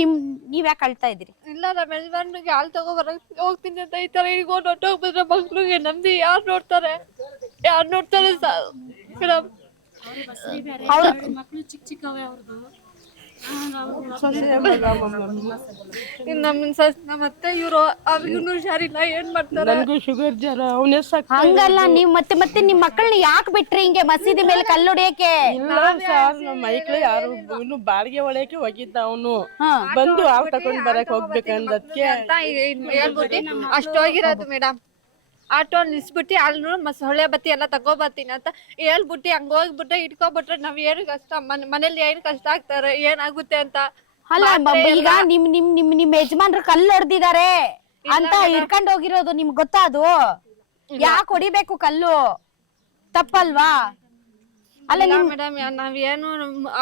ನೀವ್ ಯಾಕೆ ಅಳ್ತಾ ಇದೀರಿ? ಇಲ್ಲ ನಮ್ಮ ಯಜಮಾನ್ರಿಗೆ ಹಾಲು ತಗೋಬರಕ್ ಹೋಗ್ತೀನಿ ಅಂತ ಈ ತರ ಹಿಡ್ಕೊಂಡು ಹೊಟ್ಟೋಗ್ಬಿಟ್ರೆ ಮಕ್ಳಿಗೆ ನಮ್ದು ಯಾರು ನೋಡ್ತಾರೆ ಮೇಡಮ್. ಅವ್ರ ಮಕ್ಕಳು ಚಿಕ್ಕ ಚಿಕ್ಕವೇ ಅವ್ರದ್ದು. ನಮ್ಮ ಅತ್ತೆ ಇವ್ರು ಅವ್ರಿಗೂ ಹುಷಾರಿಲ್ಲ, ಏನ್ ಮಾಡ್ತಾರೆ? ನನಗೂ ಶುಗರ್ ಜ್ವರ, ಅವನೇ ಹಂಗಲ್ಲ, ನೀವ್ ಮತ್ತೆ ನಿಮ್ ಮಕ್ಕಳನ್ನ ಯಾಕೆ ಬಿಟ್ರಿ ಹಿಂಗೆ ಮಸೀದಿ ಮೇಲೆ ಕಲ್ಲು ಹೊಡಿಯಕ್ಕೆ? ಇಲ್ಲ ಸರ್, ನಮ್ಮ ಮೈಕ್ಳು ಯಾರು ಇನ್ನು ಬಾಡಿಗೆ ಒಳಕ್ಕೆ ಹೋಗಿದ್ದ ಅವನು ಬಂದು ಹಾಲು ತಕೊಂಡ್ ಬರಕ್ ಹೋಗ್ಬೇಕಂದಕ್ಕೆ ಅಂತ ಹೇಳ್ಬಿಟ್ಟು ಅಷ್ಟೋಗಿರೋದು ಮೇಡಮ್. ಆಟೋ ನಿಲ್ಸ್ಬಿಟ್ಟು ಅಲ್ಲಿ ಸೊಳ್ಳೆ ಬತ್ತಿ ಎಲ್ಲ ತಗೋಬರ್ತೀನಿ ಅಂತ ಹೇಳ್ಬಿಟ್ಟು ಹಂಗ ಹೋಗ್ಬಿಟ್ರೆ ಇಟ್ಕೊಬಿಟ್ರೆ ನಾವ್ ಏನು ಕಷ್ಟ ಮನೇಲಿ ಏನ್ ಕಷ್ಟ ಆಗ್ತಾರೆ, ಏನಾಗುತ್ತೆ ಅಂತ. ಅಲ್ಲ ಈಗ ನಿಮ್ ಯಜಮಾನ್ರು ಕಲ್ಲು ಹೊಡೆದಿದ್ದಾರೆ ಅಂತ ಹಿಡ್ಕೊಂಡ್ ಹೋಗಿರೋದು ನಿಮ್ಗೆ ಗೊತ್ತಾ? ಅದು ಯಾಕೆ ಹೊಡಿಬೇಕು ಕಲ್ಲು? ತಪ್ಪಲ್ವಾ? ಅಲ್ಲ ಮೇಡಮ್, ನಾವೇನು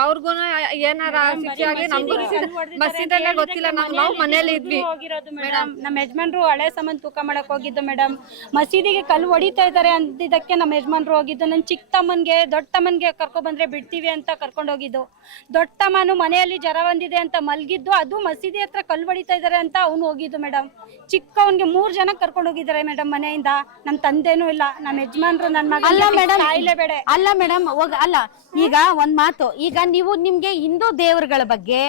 ಅವ್ರಿಗೂ ಏನಾರ ಶಿಕ್ಷೆ ಆಗಿ ನಮ್ಗೂ ಮಸೀದಲ್ಲೇ ಗೊತ್ತಿಲ್ಲ, ನಾವು ಮನೇಲಿ ಇದ್ವಿ ಮೇಡಮ್. ನಮ್ಮ ಯಜಮಾನ್ರು ಹಳೆ ಸಾಮಾನ್ ತೂಕ ಮಾಡಕ್ ಹೋಗಿದ್ದು ಮೇಡಮ್. ಮಸೀದಿಗೆ ಕಲ್ಲು ಹೊಡಿತಾ ಇದಾರೆ ಅಂದಿದ್ದಕ್ಕೆ ನಮ್ಮ ಯಜಮಾನ್ರು ಹೋಗಿದ್ದು. ನನ್ ಚಿಕ್ಕ ತಮ್ಮನ್ಗೆ ದೊಡ್ಡ ತಮ್ಮನ್ಗೆ ಕರ್ಕೊ ಬಂದ್ರೆ ಬಿಡ್ತೀವಿ ಅಂತ ಕರ್ಕೊಂಡು ಹೋಗಿದ್ದು. ದೊಡ್ಡ ತಮ್ಮನು ಮನೆಯಲ್ಲಿ ಜ್ವರ ಬಂದಿದೆ ಅಂತ ಮಲ್ಗಿದ್ದು, ಅದು ಮಸೀದಿ ಹತ್ರ ಕಲ್ಲು ಹೊಡಿತಾ ಇದಾರೆ ಅಂತ ಅವ್ನು ಹೋಗಿದ್ದು ಮೇಡಮ್. ಚಿಕ್ಕವನ್ಗೆ 3 ಜನ ಕರ್ಕೊಂಡು ಹೋಗಿದ್ದಾರೆ ಮೇಡಮ್ ಮನೆಯಿಂದ. ನಮ್ ತಂದೆನೂ ಇಲ್ಲ, ನಮ್ಮ ಯಜಮಾನ್ರು ನನ್ ಮಗ ಕಾಯಿಲೆ ಬೇಡ. ಅಲ್ಲ ಮೇಡಮ್, ಅಲ್ಲ ಈಗ ಒಂದ್ ಮಾತು, ಈಗ ನಿಮ್ಗೆ ಹಿಂದೂ ದೇವರುಗಳ ಬಗ್ಗೆ,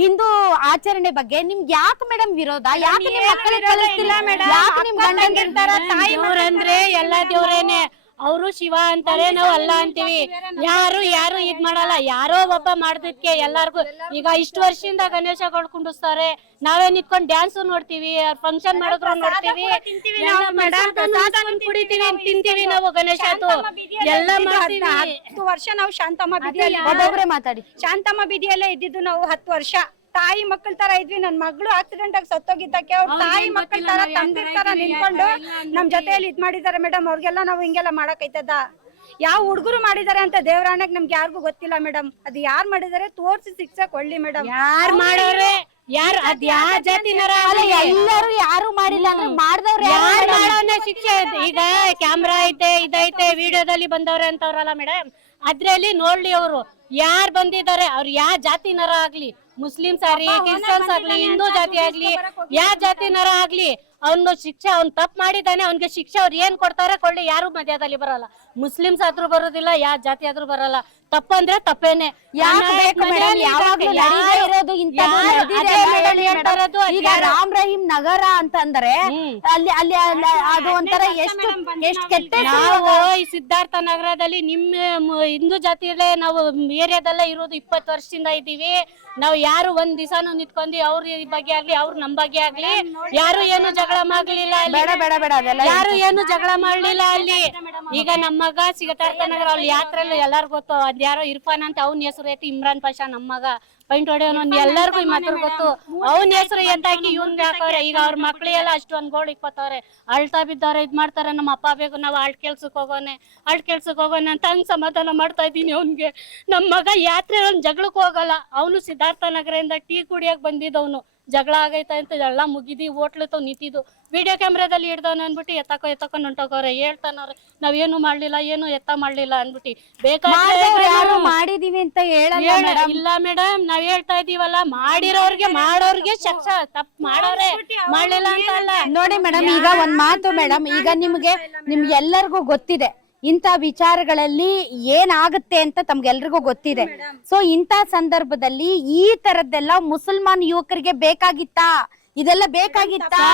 ಹಿಂದೂ ಆಚರಣೆ ಬಗ್ಗೆ ನಿಮ್ಗೆ ಯಾಕೆ ಮೇಡಮ್ ವಿರೋಧ? ಯಾಕೆ ನಿಮ್ ಮಕ್ಕಳಿಗೆ ಕಲಿಸ್ತಿಲ್ಲ ಮೇಡಮ್? ಯಾಕೆ ನಿಮ್ ಗಂಡಂದಿರ್ತಾರ? ತಾಯಿ ದೇವ್ರಂದ್ರೆ ಎಲ್ಲಾ ದೇವ್ರೇನೆ. ಅವರು ಶಿವ ಅಂತಾರೆ, ನಾವು ಅಲ್ಲ ಅಂತೀವಿ. ಯಾರು ಇದ್ ಮಾಡಲ್ಲ. ಯಾರೋ ಒಬ್ಬ ಮಾಡ್ದಕ್ಕೆ ಎಲ್ಲಾರ್ಗು. ಈಗ ಇಷ್ಟು ವರ್ಷದಿಂದ ಗಣೇಶಗಳು ಕುಂಡಿಸ್ತಾರೆ, ನಾವೇ ನಿಂತ್ಕೊಂಡ್ ಡ್ಯಾನ್ಸ್ ನೋಡ್ತೀವಿ, ಫಂಕ್ಷನ್ ಮಾಡಿದ್ರು ನೋಡ್ತೀವಿ, ಕುಡಿತೀವಿ, ತಿಂತೀವಿ ನಾವು ಗಣೇಶದ್ದು ಎಲ್ಲ ಮಾಡ್ತೀವಿ. 10 ವರ್ಷ ನಾವು ಶಾಂತಮ್ಮ ಬೀದಿಯಲ್ಲಿ ಮಾತಾಡಿ. ಶಾಂತಮ್ಮ ಬೀದಿಯಲ್ಲೇ ಇದ್ದಿದ್ದು ನಾವು 10 ವರ್ಷ. ತಾಯಿ ಮಕ್ಕಳ ತರ ಇದ್ವಿ. ನನ್ ಮಗಳು ಆಕ್ಸಿಡೆಂಟ್ ಆಗಿ ಸತ್ತೋಗಿದ್ದಕ್ಕೆ ಅವ್ರ ತಾಯಿ ಮಕ್ಕಳ ತರ ತಂದಿರ್ ತರ ನಿಂತ್ಕೊಂಡು ನಮ್ ಜೊತೆಯಲ್ಲಿ ಇದ್ ಮಾಡಿದಾರೆ ಮೇಡಮ್. ಅವ್ರಿಗೆಲ್ಲ ನಾವು ಹಿಂಗೆಲ್ಲ ಮಾಡಕೈತದ? ಯಾವ ಹುಡುಗರು ಮಾಡಿದಾರೆ ಅಂತ ದೇವರಾಣಕ್ ನಮ್ಗೆ ಯಾರಿಗೂ ಗೊತ್ತಿಲ್ಲ ಮೇಡಮ್. ಅದು ಯಾರು ಮಾಡಿದಾರೆ ತೋರ್ಸಿ ಶಿಕ್ಷೆ ಕೊಡ್ಲಿ ಮೇಡಮ್. ಯಾರು ಮಾಡೋರೆ, ಯಾರು ಅದ್ ಯಾವ ಜಾತಿನರ ಎಲ್ಲರೂ ಯಾರು ಮಾಡಿಲ್ಲ ಅಂದ್ರೆ ಮಾಡಿದವ್ರು ಯಾರು ಮಾಡೋನೆ ಶಿಕ್ಷೆ. ಈಗ ಕ್ಯಾಮ್ರಾ ಐತೆ, ಇದೈತೆ, ವಿಡಿಯೋದಲ್ಲಿ ಬಂದವ್ರೆ ಅಂತವ್ರಲ್ಲ ಮೇಡಮ್, ಅದ್ರಲ್ಲಿ ನೋಡ್ಲಿ ಅವರು ಯಾರು ಬಂದಿದ್ದಾರೆ, ಅವ್ರು ಯಾವ ಜಾತಿನರ ಆಗ್ಲಿ, ಮುಸ್ಲಿಮ್ಸ್ ಆಗ್ಲಿ, ಕ್ರಿಶ್ಚಿಯನ್ಸ್ ಆಗ್ಲಿ, ಹಿಂದೂ ಜಾತಿ ಆಗ್ಲಿ, ಯಾವ ಜಾತಿನರ ಆಗ್ಲಿ, ಅವ್ನು ಶಿಕ್ಷೆ, ಅವ್ನು ತಪ್ಪು ಮಾಡಿದಾನೆ, ಅವ್ನಿಗೆ ಶಿಕ್ಷೆ ಅವ್ರು ಏನ್ ಕೊಡ್ತಾರೆ ಕೊಡ್ಲಿ. ಯಾರು ಮಧ್ಯದಲ್ಲಿ ಬರಲ್ಲ. ಮುಸ್ಲಿಮ್ಸ್ ಆದ್ರೂ ಬರೋದಿಲ್ಲ, ಯಾವ ಜಾತಿ ಆದ್ರೂ ಬರಲ್ಲ. ತಪ್ಪಂದ್ರೆ ತಪ್ಪೇನೆ. ಈಗ ರಾಮ್ ರಹೀಂ ನಗರ ಅಂತಂದ್ರೆ ಅಲ್ಲಿ ಅದು ಒಂಥರ ಎಷ್ಟು ಕೆಟ್ಟ. ನಾವು ಈ ಸಿದ್ಧಾರ್ಥ ನಗರದಲ್ಲಿ ನಿಮ್ಮ ಹಿಂದೂ ಜಾತಿಯಲ್ಲೇ ನಾವು ಏರಿಯಾದಲ್ಲೇ ಇರೋದು 20 ವರ್ಷದಿಂದ ಇದ್ದೀವಿ. ನಾವು ಯಾರು ಒಂದ್ ದಿವಸನು ನಿಂತ್ಕೊಂಡಿ ಅವ್ರ ಬಗ್ಗೆ ಆಗ್ಲಿ, ಅವ್ರ ನಮ್ ಬಗ್ಗೆ ಆಗ್ಲಿ ಯಾರು ಏನು ಜಗಳ ಮಾಡ್ಲಿಲ್ಲ. ಯಾರು ಏನು ಜಗಳ ಮಾಡ್ಲಿಲ್ಲ ಅಲ್ಲಿ. ಈಗ ನಮ್ಮ ಮಗ ಸಿದ್ಧಾರ್ಥ ನಗರ ಅಲ್ಲಿ ಯಾತ್ರೆಲ್ಲ ಎಲ್ಲಾರು ಗೊತ್ತು. ಅದ್ ಯಾರೋ ಇರ್ಫಾನ್ ಅಂತ ಅವ್ನ ಹೆಸರು ಐತಿ, ಇಮ್ರಾನ್ ಪಾಷಾ ನಮ್ಮ ಮಗ ಪೈಂಟ್ ಹೊಡೆಯೋನು ಎಲ್ಲರಿಗೂ ಮಾತ್ರ ಗೊತ್ತು. ಅವನ ಹೆಸರು ಎತ್ತಾಕಿ ಇವ್ನ್ಗೆ ಹಾಕವ್ರೆ. ಈಗ ಅವ್ರ ಮಕ್ಳಿಗೆಲ್ಲ ಅಷ್ಟೊಂದ್ ಗೋಳು ಇಕ್ಕೋತವ್ರೆ, ಅಳ್ತಾ ಬಿದ್ದವ್ರೆ, ಇದ್ ಮಾಡ್ತಾರೆ. ನಮ್ಮ ಅಪ್ಪ ಬೇಕು, ನಾವು ಅಳ್ಟ್ ಕೆಲ್ಸಕ್ ಹೋಗೋನೆ ಅಂತ ಹಂಗ್ ಸಮಾಧಾನ ಮಾಡ್ತಾ ಇದೀನಿ ಅವ್ನ್ಗೆ. ನಮ್ ಮಗ ಯಾತ್ರೆ ಜಗಳಕ್ ಹೋಗಲ್ಲ. ಅವನು ಸಿದ್ಧಾರ್ಥ ನಗರದಿಂದ ಟೀ ಕುಡಿಯಕ್ ಬಂದಿದ್ದವನು. ಜಗಳ ಆಗೈತ ಅಂತ ಎಲ್ಲ ಮುಗಿದಿ ಹೋಟ್ಲತ್ತವ್ ನಿಂತಿದ್ದು ವಿಡಿಯೋ ಕ್ಯಾಮ್ರಾದಲ್ಲಿ ಹಿಡ್ದವನು ಅನ್ಬಿಟ್ಟು ಎತ್ತಕೊ ಹೊಂಟೋಗವ್ರೆ. ಹೇಳ್ತಾನವ್ರೆ ನಾವೇನು ಮಾಡ್ಲಿಲ್ಲ, ಏನು ಎತ್ತ ಮಾಡ್ಲಿಲ್ಲ ಅನ್ಬಿಟ್ಟು. ಬೇಕಾದ್ರೆ ಮಾಡಿದೀವಿ ಅಂತ ಇಲ್ಲ ಮೇಡಮ್, ನಾವ್ ಹೇಳ್ತಾ ಇದೀವಲ್ಲ, ಮಾಡೋರ್ಗೆ ಶಿಕ್ಷೆ. ತಪ್ಪು ಮಾಡೋರೆ, ಮಾಡ್ಲಿಲ್ಲ ಅಂತ ಅಲ್ಲ. ನೋಡಿ ಮೇಡಮ್, ಈಗ ಒಂದ್ ಮಾತು ಮೇಡಮ್, ಈಗ ನಿಮ್ಗೆಲ್ಲರಿಗೂ ಗೊತ್ತಿದೆ ಇಂಥ ವಿಚಾರಗಳಲ್ಲಿ ಏನಾಗುತ್ತೆ ಅಂತ ತಮ್ಗೆಲ್ರಿಗೂ ಗೊತ್ತಿದೆ. ಸೊ ಇಂಥ ಸಂದರ್ಭದಲ್ಲಿ ಈ ತರದ್ದೆಲ್ಲ ಮುಸಲ್ಮಾನ್ ಯುವಕರಿಗೆ ಬೇಕಾಗಿತ್ತಾ? ಇದೆಲ್ಲ ಬೇಕಾಗಿತ್ತಾ?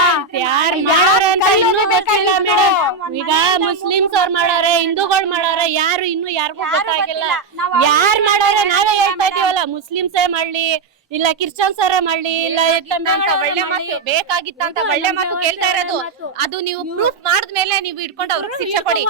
ಈಗ ಮುಸ್ಲಿಮ್ಸ್ ಅವ್ರು ಮಾಡೋರೆ, ಹಿಂದೂಗಳು ಮಾಡೋರೆ, ಯಾರು ಇನ್ನು ಯಾರಿಗೂ ಗೊತ್ತಾಗಿಲ್ಲ. ಯಾರು ಮಾಡೋರೆ ನಾವೇ ಹೇಳ್ತಾ ಇದೀವಲ್ಲ, ಮುಸ್ಲಿಮ್ಸೇ ಮಾಡ್ಲಿ, ಇಲ್ಲ ಕ್ರಿಶ್ಚಿಯನ್ಸ್ ಅವರೇ ಮಾಡ್ಲಿ, ಇಲ್ಲ ಒಳ್ಳೆ ಮಾತು ಬೇಕಾಗಿತ್ತ ಅಂತ ಒಳ್ಳೆ ಮಾತು ಕೇಳ್ತಾ ಇರೋದು. ಅದು ನೀವು ಪ್ರೂಫ್ ಮಾಡಿದ್ಮೇಲೆ ನೀವು ಇಟ್ಕೊಂಡು ಅವ್ರಿಗೆ ಶಿಕ್ಷೆ ಕೊಡಿ.